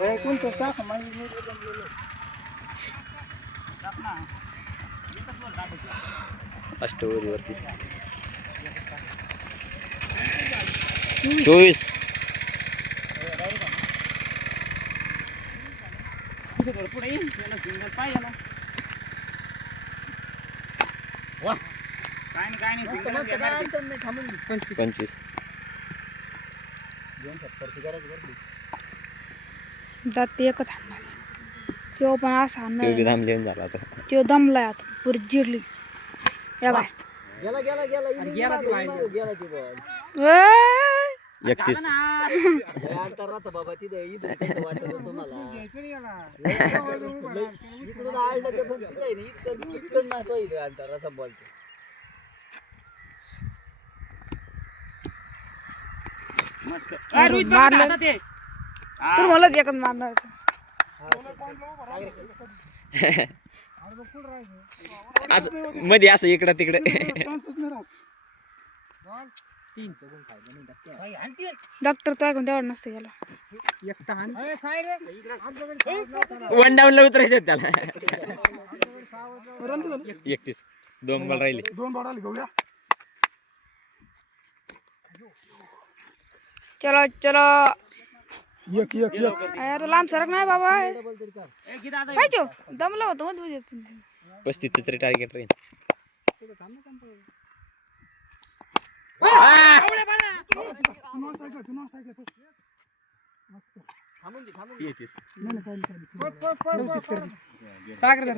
कोणतं टाक माझी अष्टवरीवरती 24 पुढे येईल त्याला सिंगल पाहिजे ना वा काय नाही सिंगल थांबून 25 दात एकच हाणणार तो पण असा तो हाणणार बी थांबलेला झाला आता तो दमलाय आता पुरी जिरलीच या बाय गेला गेला गेला गेला ती बॉल ए! 31 राहता बाबा तिथे इथून कसं वाटत तुम्हाला इकडून आलं तर पण तिथे इतकं नसतो इथे अंतर असं बोलतो मस्त मारलं तर मला एकच मारणार असं मध्ये असं इकडं तिकडे डॉक्टर तो ऐकून तेवढं नसतं गेला वन डाऊनला उतरायचं त्याला 31 2 बॉल राहिले चलो चलो यार लांब सरक नाही बाबा पाहिजे दमला होतो मध्ये 35 तरी टार्गेट राहील थांबून दे 33